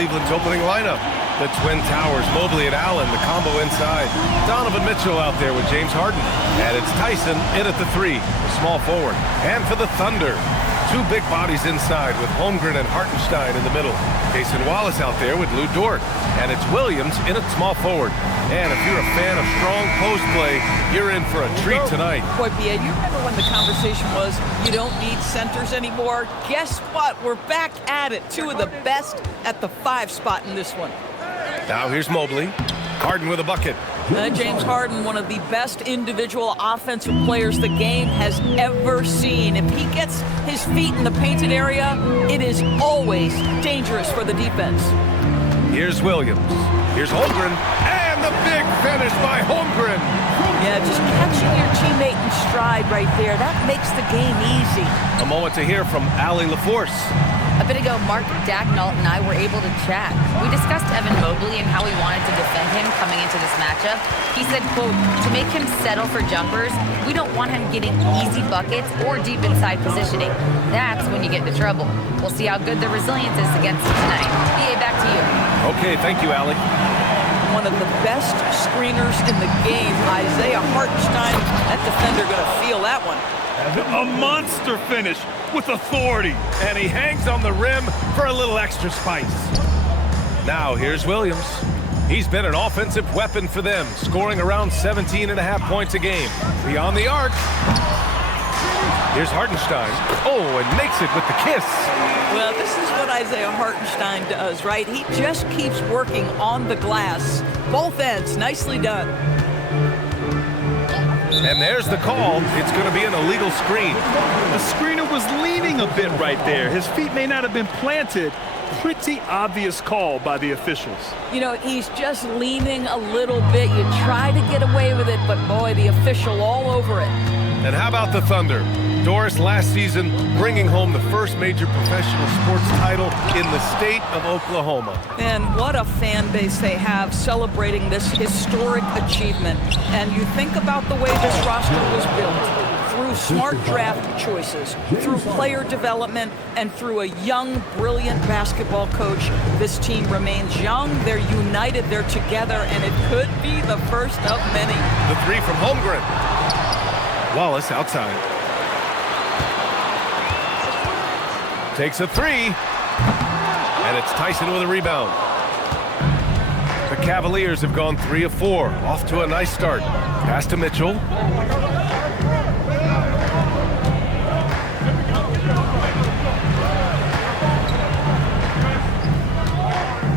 Cleveland's opening lineup. The Twin Towers, Mobley and Allen, the combo inside. Donovan Mitchell out there with James Harden. And it's Tyson in at the 3, the small forward. And for the Thunder, 2 big bodies inside with Holmgren and Hartenstein in the middle. Cason Wallace out there with Lou Dort. And it's Williams in at small forward. And if you're a fan of strong post play, you're in for a treat tonight. Boy, B.A., you remember when the conversation was you don't need centers anymore? Guess what? We're back at it. 2 of the best at the 5 spot in this one. Now here's Mobley. Harden with a bucket. James Harden, one of the best individual offensive players the game has ever seen. If he gets his feet in the painted area, it is always dangerous for the defense. Here's Williams. Here's Holmgren. And the big finish by Holmgren. Yeah, just catching your teammate in stride right there. That makes the game easy. A moment to hear from Allie LaForce. A bit ago, Mark Dagnall and I were able to chat. We discussed Evan Mobley and how we wanted to defend him coming into this matchup. He said, quote, to make him settle for jumpers, we don't want him getting easy buckets or deep inside positioning. That's when you get into trouble. We'll see how good the resilience is against him tonight. B.A., back to you. Okay, thank you, Allie. One of the best screeners in the game, Isaiah Hartenstein. That defender going to feel that one. A monster finish with authority. And he hangs on the rim for a little extra spice. Now here's Williams. He's been an offensive weapon for them, scoring around 17.5 points a game. Beyond the arc. Here's Hartenstein. Oh, and makes it with the kiss. Well, this is what Isaiah Hartenstein does, right? He just keeps working on the glass. Both ends, nicely done. And there's the call. It's going to be an illegal screen. The screener was leaning a bit right there. His feet may not have been planted. Pretty obvious call by the officials. You know, he's just leaning a little bit. You try to get away with it, but boy, the official all over it. And how about the Thunder? Doris last season bringing home the first major professional sports title in the state of Oklahoma. And what a fan base they have celebrating this historic achievement. And you think about the way this roster was built. Through smart draft choices, through player development, and through a young, brilliant basketball coach, this team remains young, they're united, they're together, and it could be the first of many. The 3 from Holmgren. Wallace outside. Takes a 3. And it's Tyson with a rebound. The Cavaliers have gone 3 of 4. Off to a nice start. Pass to Mitchell.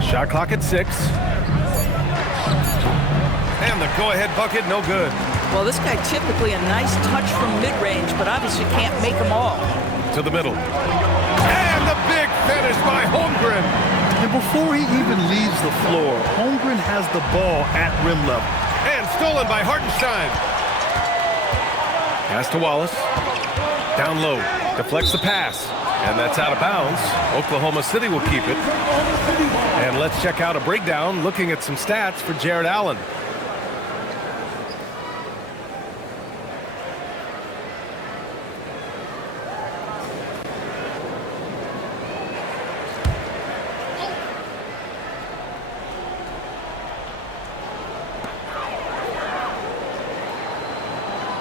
Shot clock at 6. And the go-ahead bucket, no good. Well, this guy typically a nice touch from mid-range, but obviously can't make them all. To the middle. And the big finish by Holmgren. And before he even leaves the floor, Holmgren has the ball at rim level. And stolen by Hartenstein. Pass to Wallace. Down low. Deflects the pass. And that's out of bounds. Oklahoma City will keep it. And let's check out a breakdown looking at some stats for Jared Allen.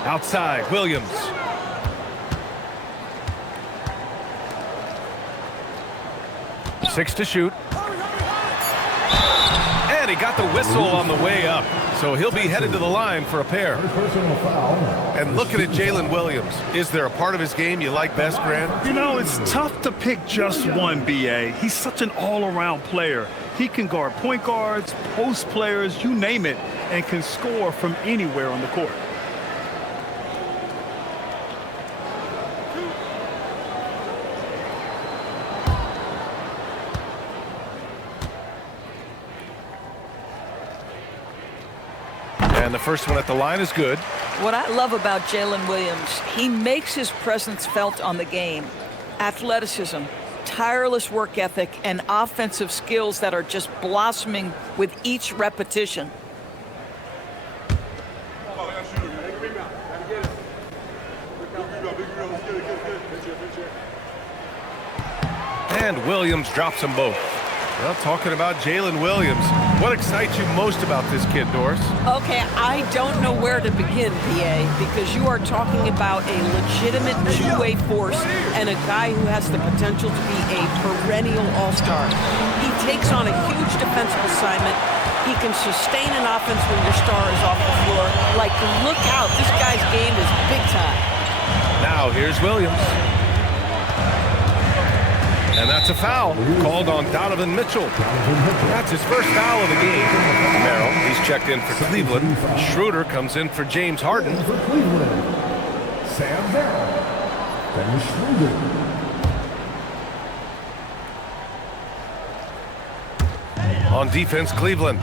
Outside, Williams. Six to shoot. And he got the whistle on the way up. So he'll be headed to the line for a pair. And looking at Jalen Williams, is there a part of his game you like best, Grant? You know, it's tough to pick just one, B.A. He's such an all-around player. He can guard point guards, post players, you name it, and can score from anywhere on the court. And the first one at the line is good. What I love about Jalen Williams, he makes his presence felt on the game. Athleticism, tireless work ethic, and offensive skills that are just blossoming with each repetition. And Williams drops them both. Well, talking about Jalen Williams, what excites you most about this kid, Doris? Okay, I don't know where to begin, PA, because you are talking about a legitimate two-way force and a guy who has the potential to be a perennial all-star. He takes on a huge defensive assignment. He can sustain an offense when your star is off the floor. Like, look out, this guy's game is big time. Now, here's Williams. And that's a foul called on Donovan Mitchell. That's his first foul of the game. Merrill, he's checked in for Cleveland. Schroeder comes in for James Harden. For Cleveland, Sam Merrill. Then Schroeder. On defense, Cleveland.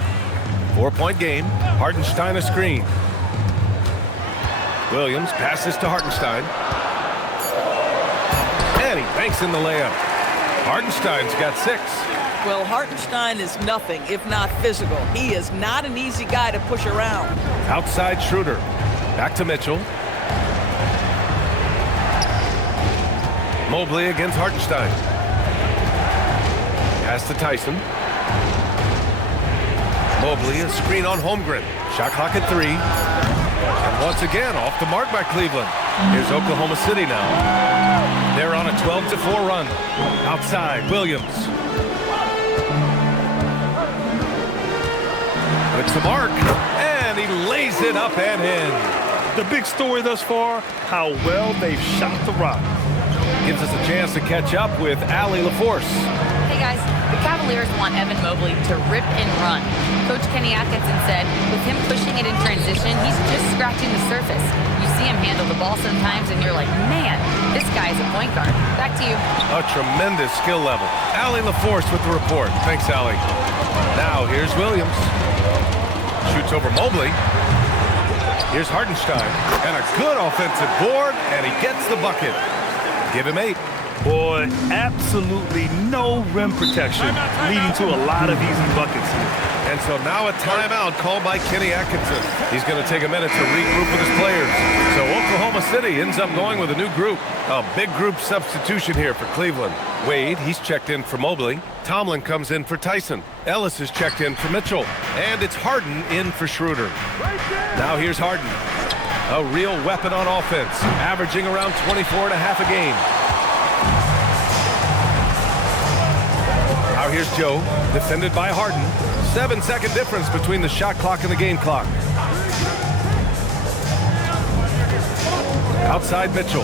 4-point game. Hartenstein a screen. Williams passes to Hartenstein. And he banks in the layup. Hartenstein's got 6. Well, Hartenstein is nothing if not physical. He is not an easy guy to push around. Outside Schroeder. Back to Mitchell. Mobley against Hartenstein. Pass to Tyson. Mobley, a screen on Holmgren. Shot clock at 3. And once again, off the mark by Cleveland. Here's Oklahoma City now. They're on a 12-4 run. Outside, Williams. Puts the mark, and he lays it up and in. The big story thus far, how well they've shot the rock. Gives us a chance to catch up with Allie LaForce. Hey guys, the Cavaliers want Evan Mobley to rip and run. Coach Kenny Atkinson said with him pushing it in transition, he's just scratching the surface. You see him handle the ball sometimes and you're like, man, this guy's a point guard. Back to you. A tremendous skill level. Allie LaForce with the report. Thanks, Allie. Now here's Williams. Shoots over Mobley. Here's Hartenstein. And a good offensive board, and he gets the bucket. Give him 8. Boy, absolutely no rim protection, leading to a lot of easy buckets here. And so now a timeout called by Kenny Atkinson. He's going to take a minute to regroup with his players. So Oklahoma City ends up going with a new group. A big group substitution here for Cleveland. Wade, he's checked in for Mobley. Tomlin comes in for Tyson. Ellis is checked in for Mitchell. And it's Harden in for Schroeder. Now here's Harden. A real weapon on offense, averaging around 24.5 a game. Now here's Joe, defended by Harden. 7-second difference between the shot clock and the game clock. Outside Mitchell.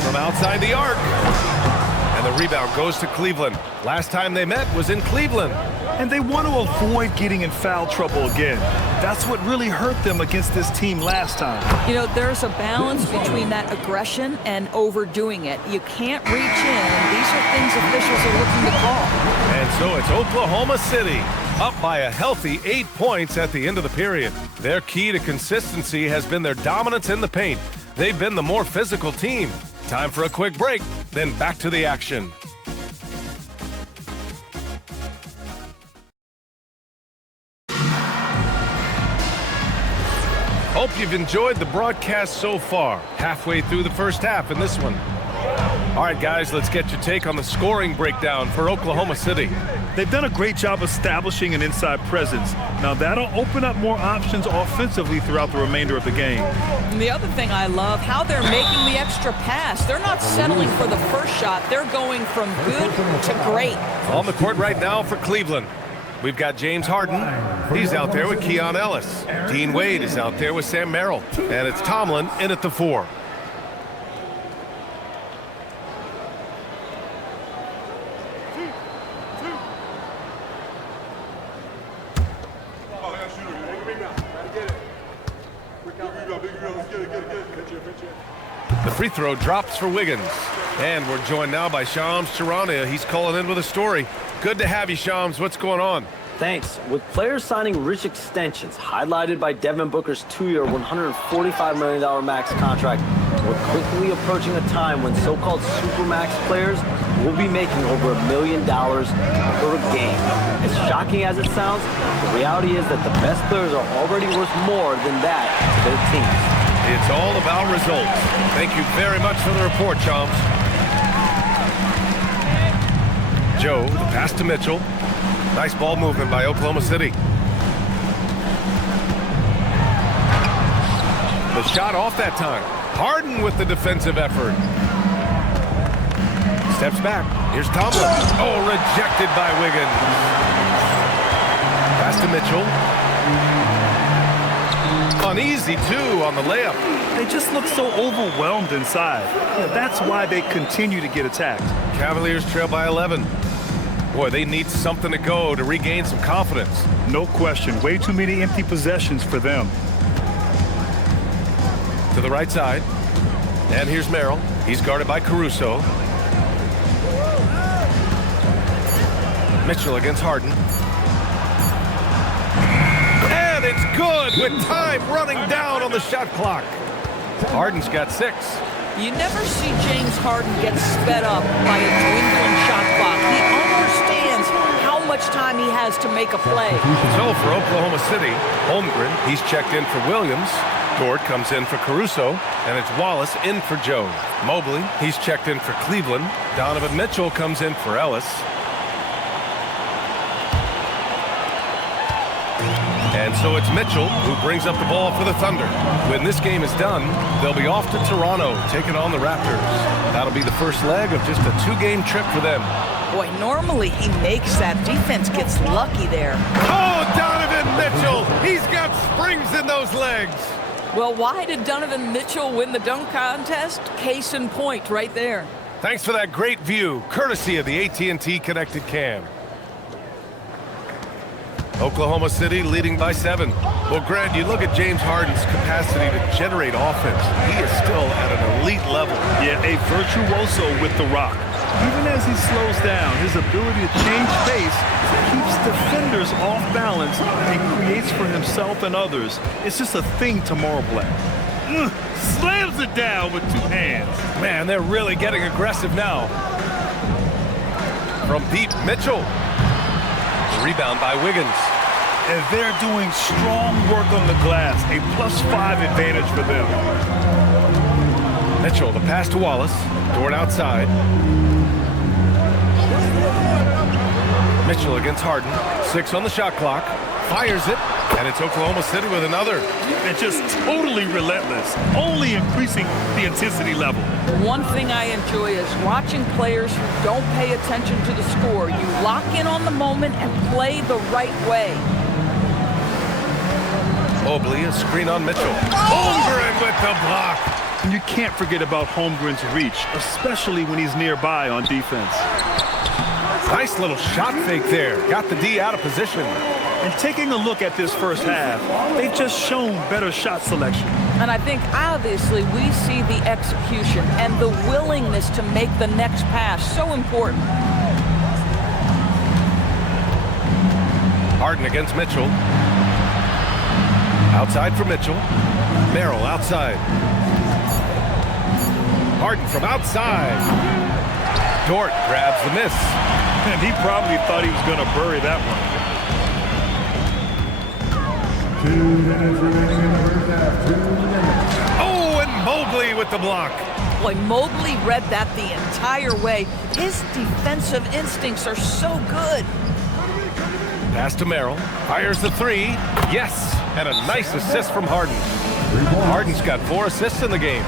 From outside the arc. And the rebound goes to Cleveland. Last time they met was in Cleveland. And they want to avoid getting in foul trouble again. That's what really hurt them against this team last time. You know, there's a balance between that aggression and overdoing it. You can't reach in, and these are things officials are looking to call. And so it's Oklahoma City up by a healthy 8 points at the end of the period. Their key to consistency has been their dominance in the paint. They've been the more physical team. Time for a quick break, then back to the action. Hope you've enjoyed the broadcast so far. Halfway through the first half in this one. All right, guys, let's get your take on the scoring breakdown for Oklahoma City. They've done a great job establishing an inside presence. Now that'll open up more options offensively throughout the remainder of the game. And the other thing I love, how they're making the extra pass. They're not settling for the first shot. They're going from good to great. On the court right now for Cleveland, we've got James Harden. He's out there with Keon Ellis. Dean Wade is out there with Sam Merrill. And it's Tomlin in at the 4. The free throw drops for Wiggins. And we're joined now by Shams Charania. He's calling in with a story. Good to have you, Shams. What's going on? Thanks. With players signing rich extensions, highlighted by Devin Booker's 2-year, $145 million max contract, we're quickly approaching a time when so-called supermax players will be making over $1 million per game. As shocking as it sounds, the reality is that the best players are already worth more than that to their teams. It's all about results. Thank you very much for the report, Shams. Joe, the pass to Mitchell. Nice ball movement by Oklahoma City. The shot off that time. Harden with the defensive effort. Steps back. Here's Tomlin. Oh, rejected by Wiggins. Pass to Mitchell. Uneasy, too, on the layup. They just look so overwhelmed inside. Yeah, that's why they continue to get attacked. Cavaliers trail by 11. Boy, they need something to go to regain some confidence. No question. Way too many empty possessions for them. To the right side. And here's Merrill. He's guarded by Caruso. Mitchell against Harden. And it's good with time running down on the shot clock. Harden's got 6. You never see James Harden get sped up by a dwindling shot clock. He understands how much time he has to make a play. So for Oklahoma City, Holmgren, he's checked in for Williams. Dort comes in for Caruso, and it's Wallace in for Joe. Mobley, he's checked in for Cleveland. Donovan Mitchell comes in for Ellis. And so it's Mitchell who brings up the ball for the Thunder. When this game is done, they'll be off to Toronto, taking on the Raptors. That'll be the first leg of just a 2-game trip for them. Boy, normally he makes that. Defense gets lucky there. Oh, Donovan Mitchell! He's got springs in those legs! Well, why did Donovan Mitchell win the dunk contest? Case in point right there. Thanks for that great view, courtesy of the AT&T Connected Cam. Oklahoma City leading by 7. Well, Grant, you look at James Harden's capacity to generate offense. He is still at an elite level. Yeah, a virtuoso with the rock. Even as he slows down, his ability to change pace keeps defenders off balance and creates for himself and others. It's just a thing to marvel at. Slams it down with 2 hands. Man, they're really getting aggressive now. From deep, Mitchell. The rebound by Wiggins. And they're doing strong work on the glass. A +5 advantage for them. Mitchell, the pass to Wallace. Dort outside. Mitchell against Harden. 6 on the shot clock. Fires it. And it's Oklahoma City with another. And just totally relentless. Only increasing the intensity level. One thing I enjoy is watching players who don't pay attention to the score. You lock in on the moment and play the right way. Mobley, a screen on Mitchell. Holmgren with the block. And you can't forget about Holmgren's reach, especially when he's nearby on defense. Nice little shot fake there. Got the D out of position. And taking a look at this first half, they've just shown better shot selection. And I think, obviously, we see the execution and the willingness to make the next pass so important. Harden against Mitchell. Outside for Mitchell. Merrill outside. Harden from outside. Dort grabs the miss. And he probably thought he was going to bury that one. 2 minutes remaining in the first half. 2 minutes. Oh, and Mobley with the block. Boy, Mobley read that the entire way. His defensive instincts are so good. Pass to Merrill. Fires the 3. Yes. And a nice assist from Harden. Harden's got 4 assists in the game.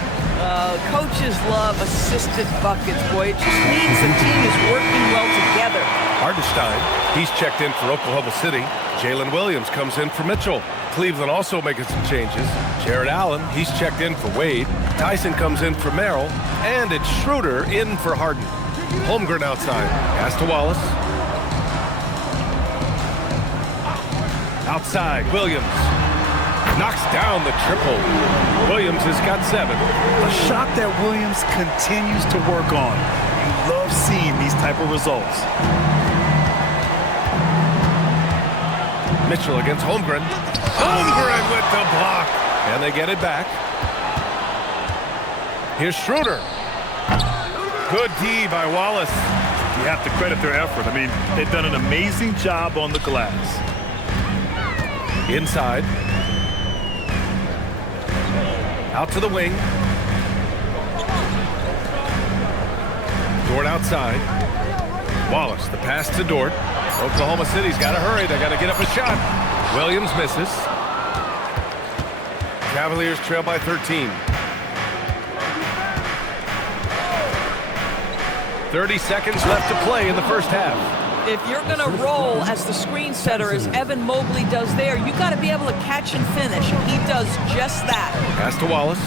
Coaches love assisted buckets, boy. It just means the team is working well together. Hardenstein, he's checked in for Oklahoma City. Jalen Williams comes in for Mitchell. Cleveland also making some changes. Jared Allen, he's checked in for Wade. Tyson comes in for Merrill. And it's Schroeder in for Harden. Holmgren outside. Pass to Wallace. Outside, Williams. Knocks down the triple. Williams has got 7. A shot that Williams continues to work on. You love seeing these type of results. Mitchell against Holmgren. Holmgren with the block. And they get it back. Here's Schroeder. Good D by Wallace. You have to credit their effort. I mean, they've done an amazing job on the glass. Inside. Out to the wing. Dort outside. Wallace, the pass to Dort. Oklahoma City's got to hurry. They got to get up a shot. Williams misses. Cavaliers trail by 13. 30 seconds left to play in the first half. If you're going to roll as the screen setter, as Evan Mobley does there, you got to be able to catch and finish. He does just that. Pass to Wallace.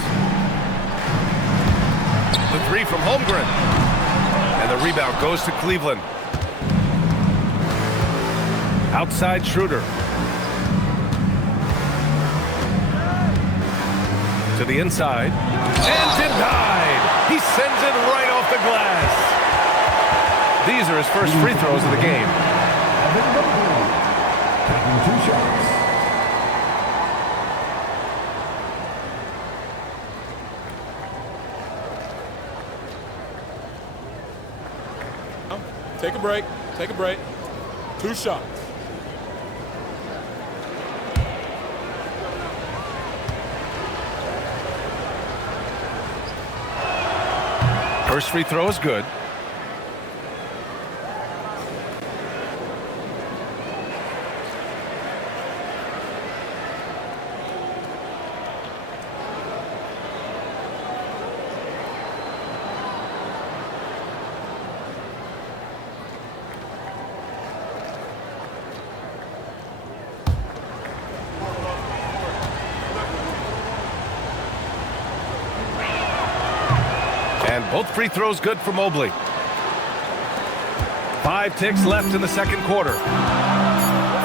The three from Holmgren. And the rebound goes to Cleveland. Outside Schroeder. To the inside. And denied. He sends it right off the glass. These are his first free throws of the game. Taking 2 shots. Take a break. Take a break. 2 shots. First free throw is good. And both free throws good for Mobley. 5 ticks left in the second quarter.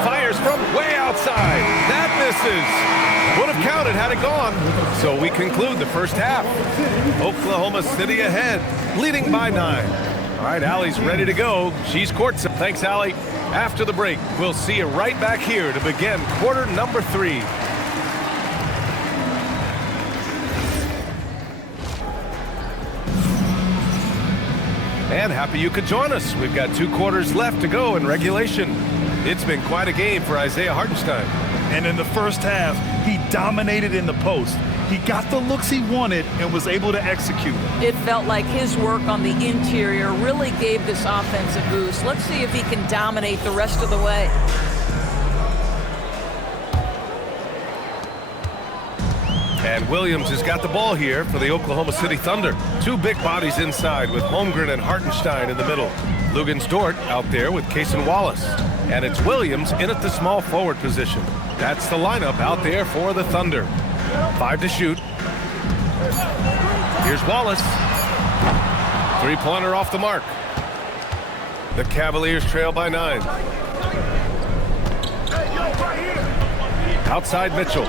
Fires from way outside. That misses. Would have counted had it gone. So we conclude the first half. Oklahoma City ahead, leading by 9. All right, Allie's ready to go. She's courtside. Thanks, Allie. After the break, we'll see you right back here to begin quarter number 3. And happy you could join us. We've got 2 quarters left to go in regulation. It's been quite a game for Isaiah Hartenstein. And in the first half, he dominated in the post. He got the looks he wanted and was able to execute. It felt like his work on the interior really gave this offense a boost. Let's see if he can dominate the rest of the way. And Williams has got the ball here for the Oklahoma City Thunder. 2 big bodies inside with Holmgren and Hartenstein in the middle. Lugens Dort out there with Cason Wallace. And it's Williams in at the small forward position. That's the lineup out there for the Thunder. 5 to shoot. Here's Wallace. 3-pointer off the mark. The Cavaliers trail by 9. Outside Mitchell.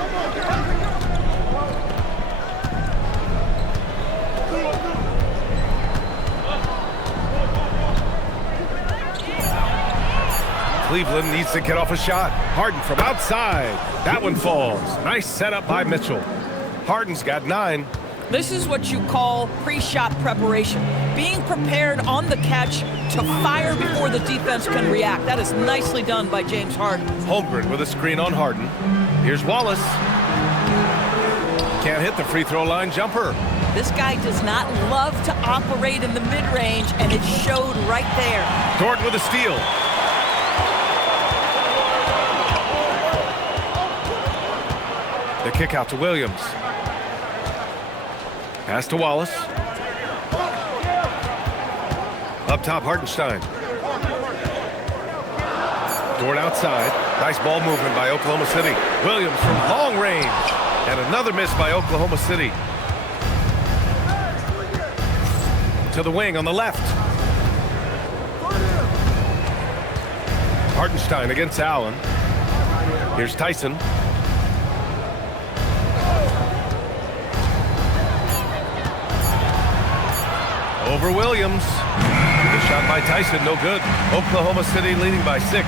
Cleveland needs to get off a shot. Harden from outside. That one falls. Nice setup by Mitchell. Harden's got 9. This is what you call pre-shot preparation. Being prepared on the catch to fire before the defense can react. That is nicely done by James Harden. Holmgren with a screen on Harden. Here's Wallace. Can't hit the free throw line jumper. This guy does not love to operate in the mid-range, and it showed right there. Dort with a steal. The kick out to Williams. Pass to Wallace. Up top, Hartenstein. Dort outside. Nice ball movement by Oklahoma City. Williams from long range. And another miss by Oklahoma City. To the wing on the left. Hartenstein against Allen. Here's Tyson. Over Williams. The shot by Tyson, no good. Oklahoma City leading by 6.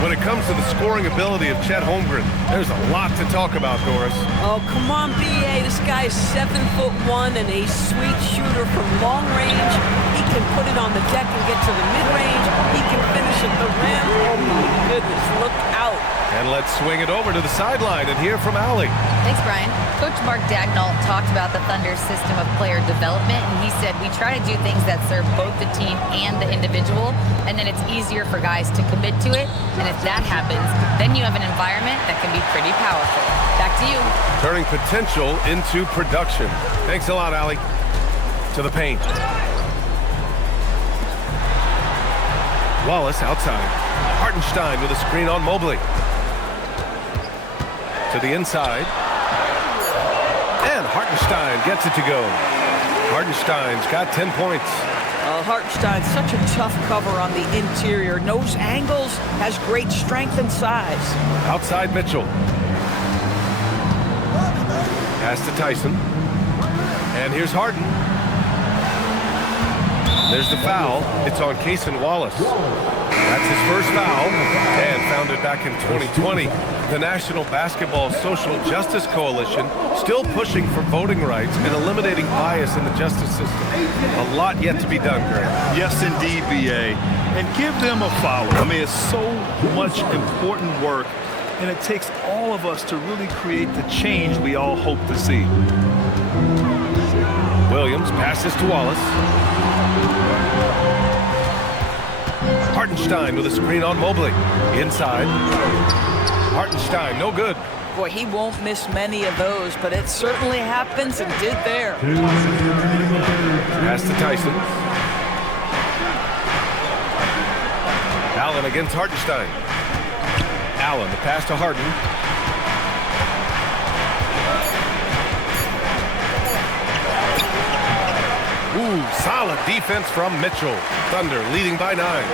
When it comes to the scoring ability of Chet Holmgren, there's a lot to talk about, Doris. Oh, come on, B.A. This guy is 7'1" and a sweet shooter from long range. He can put it on the deck and get to the mid-range. He can finish at the rim. Oh, my goodness, look out. And And let's swing it over to the sideline and hear from Allie. Thanks, Brian. Coach Mark Daigneault talked about the Thunder's system of player development, and he said, we try to do things that serve both the team and the individual, and then it's easier for guys to commit to it. And if that happens, then you have an environment that can be pretty powerful. Back to you. Turning potential into production. Thanks a lot, Allie. To the paint. Wallace outside. Hartenstein with a screen on Mobley. To the inside. And Hartenstein gets it to go. Hartenstein's got 10 points. Hartenstein's such a tough cover on the interior. Knows angles, has great strength and size. Outside Mitchell. Pass to Tyson. And here's Harden. There's the foul. It's on Cason Wallace. That's his first foul, and founded back in 2020. The National Basketball Social Justice Coalition still pushing for voting rights and eliminating bias in the justice system. A lot yet to be done, Greg. Yes, indeed, B.A. And give them a follow. I mean, it's so much important work, and it takes all of us to really create the change we all hope to see. Williams passes to Wallace. Hartenstein with a screen on Mobley. Inside. Hartenstein, no good. Boy, he won't miss many of those, but it certainly happens and did there. Pass to Tyson. Allen against Hartenstein. Allen, the pass to Harden. Ooh, solid defense from Mitchell. Thunder leading by 9.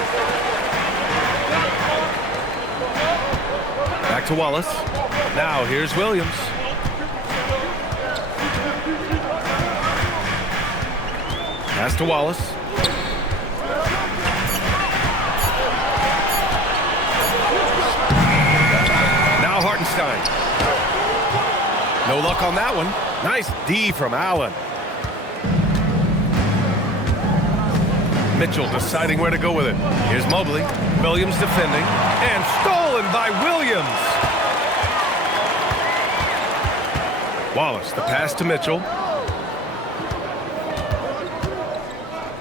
Back to Wallace. Now here's Williams. Pass to Wallace. Now Hartenstein. No luck on that one. Nice D from Allen. Mitchell deciding where to go with it. Here's Mobley. Williams defending. And stolen by Williams. Wallace, the pass to Mitchell.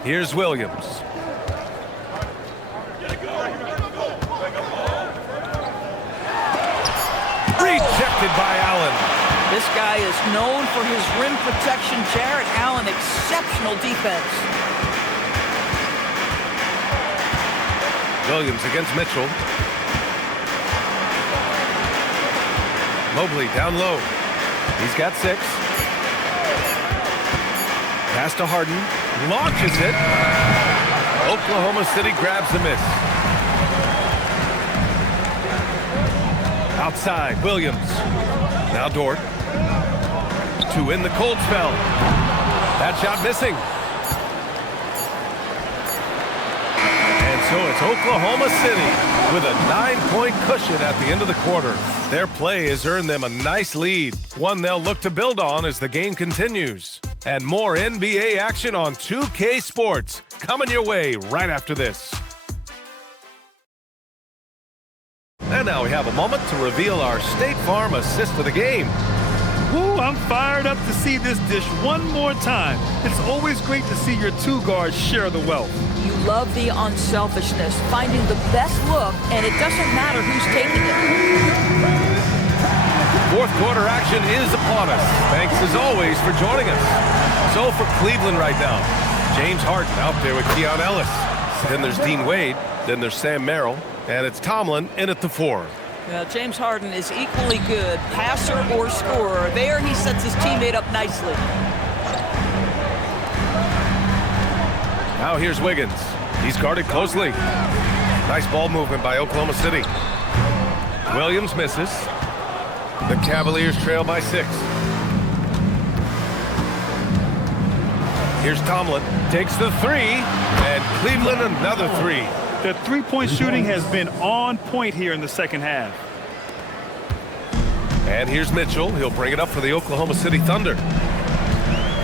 Here's Williams. Rejected by Allen. This guy is known for his rim protection. Jarrett Allen, exceptional defense. Williams against Mitchell. Mobley down low. He's got 6. Pass to Harden. Launches it. Oklahoma City grabs the miss. Outside, Williams. Now Dort. To in the cold spell. That shot missing. So it's Oklahoma City with a 9-point cushion at the end of the quarter. Their play has earned them a nice lead, one they'll look to build on as the game continues. And more NBA action on 2K Sports coming your way right after this. And now we have a moment to reveal our State Farm assist of the game. Woo, I'm fired up to see this dish one more time. It's always great to see your 2 guards share the wealth. You love the unselfishness, finding the best look, and it doesn't matter who's taking it. Fourth quarter action is upon us. Thanks as always for joining us. So for Cleveland right now, James Harden out there with Keon Ellis. Then there's Dean Wade. Then there's Sam Merrill. And it's Tomlin in at the 4. James Harden is equally good, passer or scorer. There he sets his teammate up nicely. Now here's Wiggins. He's guarded closely. Nice ball movement by Oklahoma City. Williams misses. The Cavaliers trail by 6. Here's Tomlin. Takes the 3. And Cleveland another 3. The three-point shooting has been on point here in the second half. And here's Mitchell. He'll bring it up for the Oklahoma City Thunder.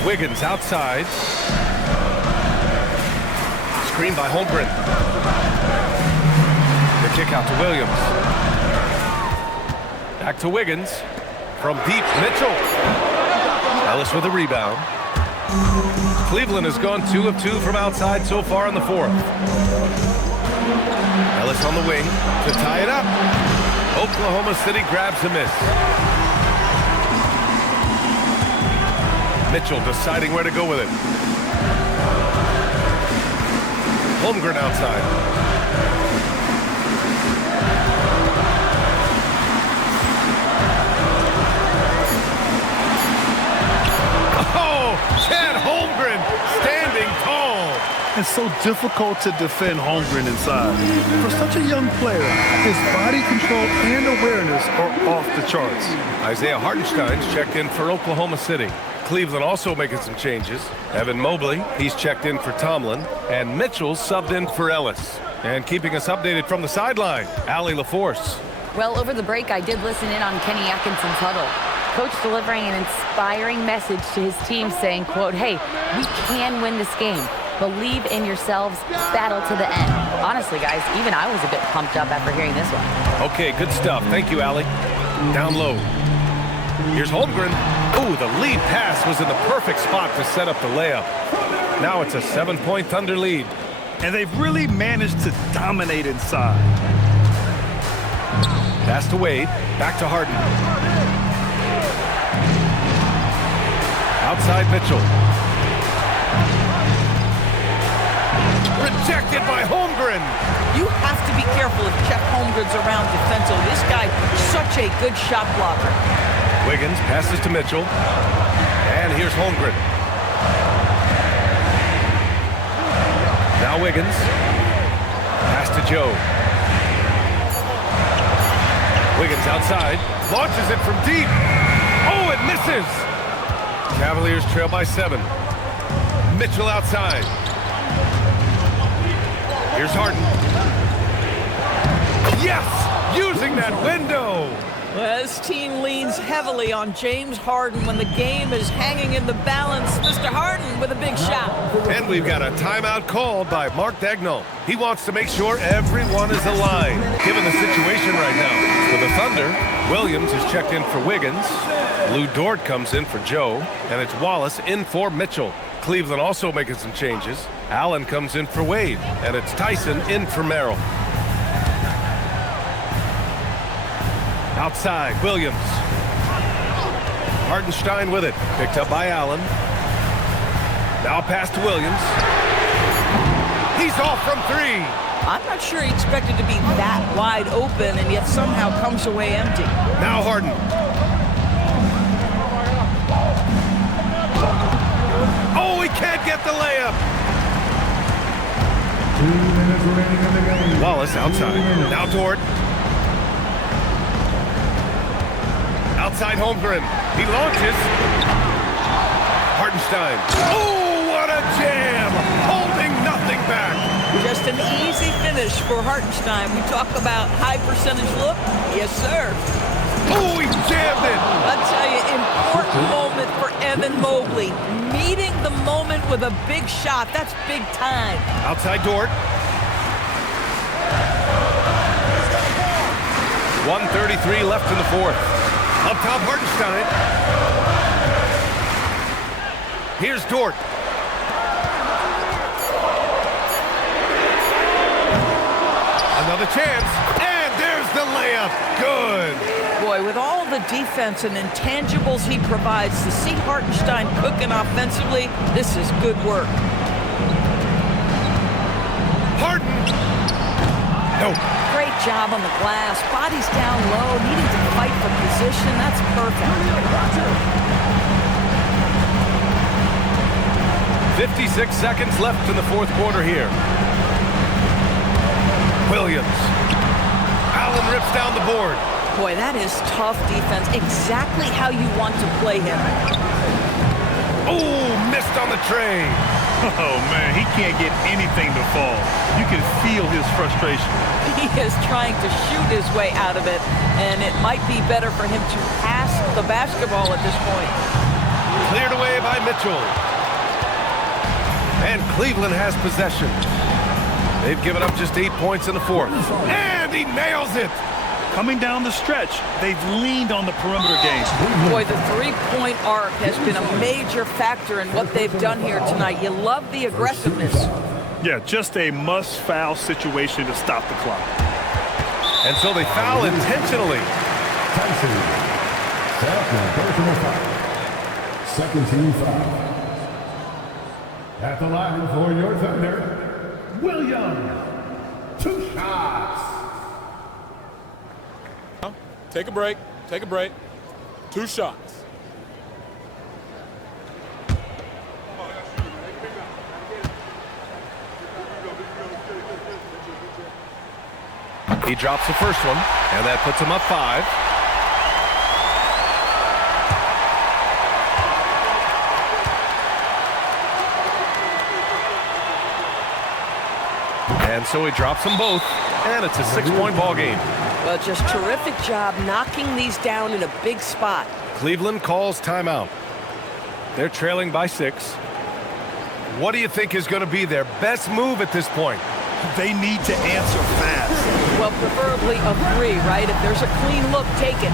Wiggins outside. Screen by Holmgren. The kick out to Williams. Back to Wiggins. From deep, Mitchell. Ellis with a rebound. Cleveland has gone 2 of 2 from outside so far in the fourth. Ellis on the wing to tie it up. Oklahoma City grabs a miss. Mitchell deciding where to go with it. Holmgren outside. Chad Holmgren standing tall. It's so difficult to defend Holmgren inside. For such a young player, his body control and awareness are off the charts. Isaiah Hartenstein's checked in for Oklahoma City. Cleveland also making some changes. Evan Mobley, he's checked in for Tomlin. And Mitchell subbed in for Ellis. And keeping us updated from the sideline, Allie LaForce. Well, over the break, I did listen in on Kenny Atkinson's huddle. Coach delivering an inspiring message to his team saying, quote, hey, we can win this game. Believe in yourselves. Battle to the end. Honestly, guys, even I was a bit pumped up after hearing this one. Okay, good stuff. Thank you, Allie. Down low. Here's Holmgren. Ooh, the lead pass was in the perfect spot to set up the layup. Now it's a 7-point Thunder lead. And they've really managed to dominate inside. Pass to Wade. Back to Harden. Outside Mitchell. Rejected by Holmgren. You have to be careful if Chet Holmgren's around defensively. This guy, such a good shot blocker. Wiggins passes to Mitchell. And here's Holmgren. Now Wiggins. Pass to Joe. Wiggins outside. Launches it from deep. Oh, it misses. Cavaliers trail by 7. Mitchell outside. Here's Harden. Yes! Using that window! Well, this team leans heavily on James Harden when the game is hanging in the balance. Mr. Harden with a big shot. And we've got a timeout called by Mark Dagnall. He wants to make sure everyone is aligned, given the situation right now. For the Thunder, Williams is checked in for Wiggins. Lou Dort comes in for Joe, and it's Wallace in for Mitchell. Cleveland also making some changes. Allen comes in for Wade, and it's Tyson in for Merrill. Outside, Williams. Hartenstein with it. Picked up by Allen. Now pass to Williams. He's off from 3. I'm not sure he expected to be that wide open and yet somehow comes away empty. Now Harden. Oh, he can't get the layup. 2 minutes remaining in the game. Wallace outside. Now Dort. Outside Holmgren. He launches. Hartenstein. Oh, what a jam! Holding nothing back. Just an easy finish for Hartenstein. We talk about high percentage look. Yes, sir. Oh, he jammed it. I'll tell you, important moment for Evan Mobley. Meeting the moment with a big shot. That's big time. Outside Dort. 1:33 left in the fourth. Up top, Hartenstein. Here's Dort. Another chance, and there's the layup. Good. Boy, with all the defense and intangibles he provides, to see Hartenstein cooking offensively, this is good work. Harden. No. Great job on the glass. Body's down low, needing to fight for position. That's perfect. 56 seconds left in the fourth quarter here. Williams. Allen rips down the board. Boy, that is tough defense. Exactly how you want to play him. Oh, missed on the tray. Oh, man, he can't get anything to fall. You can feel his frustration. He is trying to shoot his way out of it, and it might be better for him to pass the basketball at this point. Cleared away by Mitchell. And Cleveland has possession. They've given up just 8 points in the fourth. And he nails it. Coming down the stretch, they've leaned on the perimeter game. Boy, the three-point arc has been a major factor in what they've done here tonight. You love the aggressiveness. Yeah, just a must-foul situation to stop the clock. And so they foul intentionally. Tyson. Second personal foul. Second team foul. At the line for your Thunder, Williams. 2 shots. Take a break. Take a break. 2 shots. He drops the first one, and that puts him up 5. And so he drops them both, and it's a 6-point ball game. Well, just terrific job knocking these down in a big spot. Cleveland calls timeout. They're trailing by 6. What do you think is going to be their best move at this point? They need to answer fast. Well, preferably a 3, right? If there's a clean look, take it.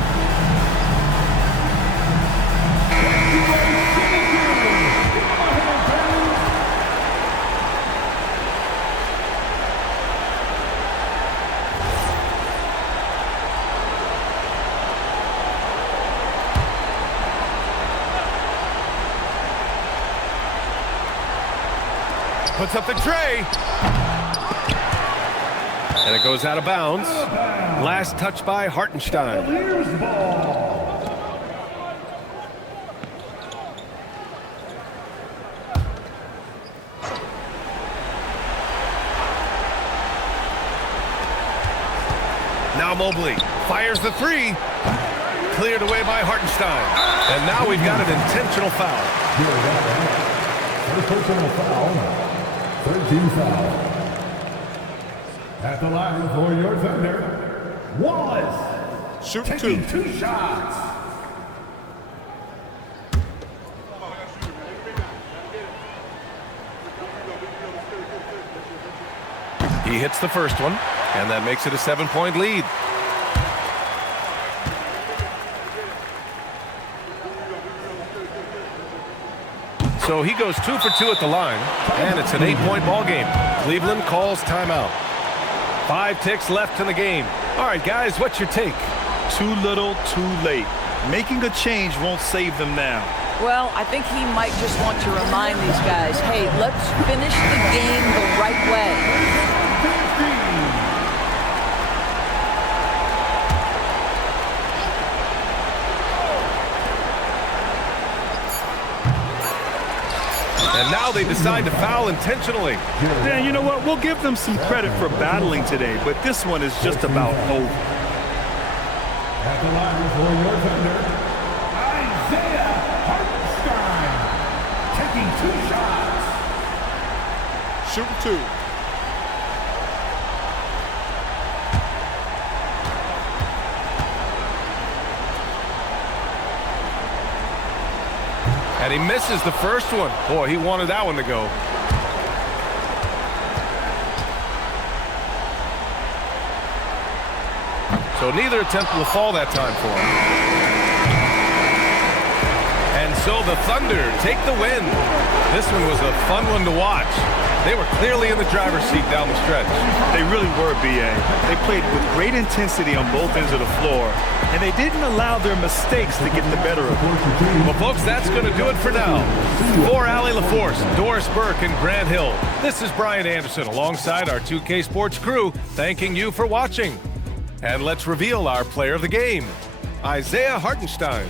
Puts up the tray. And it goes out of bounds. Last touch by Hartenstein. Now Mobley fires the 3. Cleared away by Hartenstein. And now we've got an intentional foul. First personal foul. 13 foul. At the line for your Thunder, Wallace. Shooting taking 2. 2 shots. He hits the first one, and that makes it a 7-point lead. So he goes 2 for 2 at the line, and it's an 8-point ball game. Cleveland calls timeout. 5 ticks left in the game. All right, guys, what's your take? Too little, too late. Making a change won't save them now. Well, I think he might just want to remind these guys, hey, let's finish the game the right way. And now they decide to foul intentionally. Yeah, you know what? We'll give them some credit for battling today, but this one is just about over. At the line for your Thunder, Isaiah Hartenstein. Taking 2 shots. Shooting 2. And he misses the first one. Boy, he wanted that one to go. So neither attempt will fall that time for him. And so the Thunder take the win. This one was a fun one to watch. They were clearly in the driver's seat down the stretch. They really were, B.A. They played with great intensity on both ends of the floor, and they didn't allow their mistakes to get the better of them. Well, folks, that's going to do it for now. For Allie LaForce, Doris Burke, and Grant Hill, this is Brian Anderson alongside our 2K Sports crew, thanking you for watching. And let's reveal our player of the game, Isaiah Hartenstein.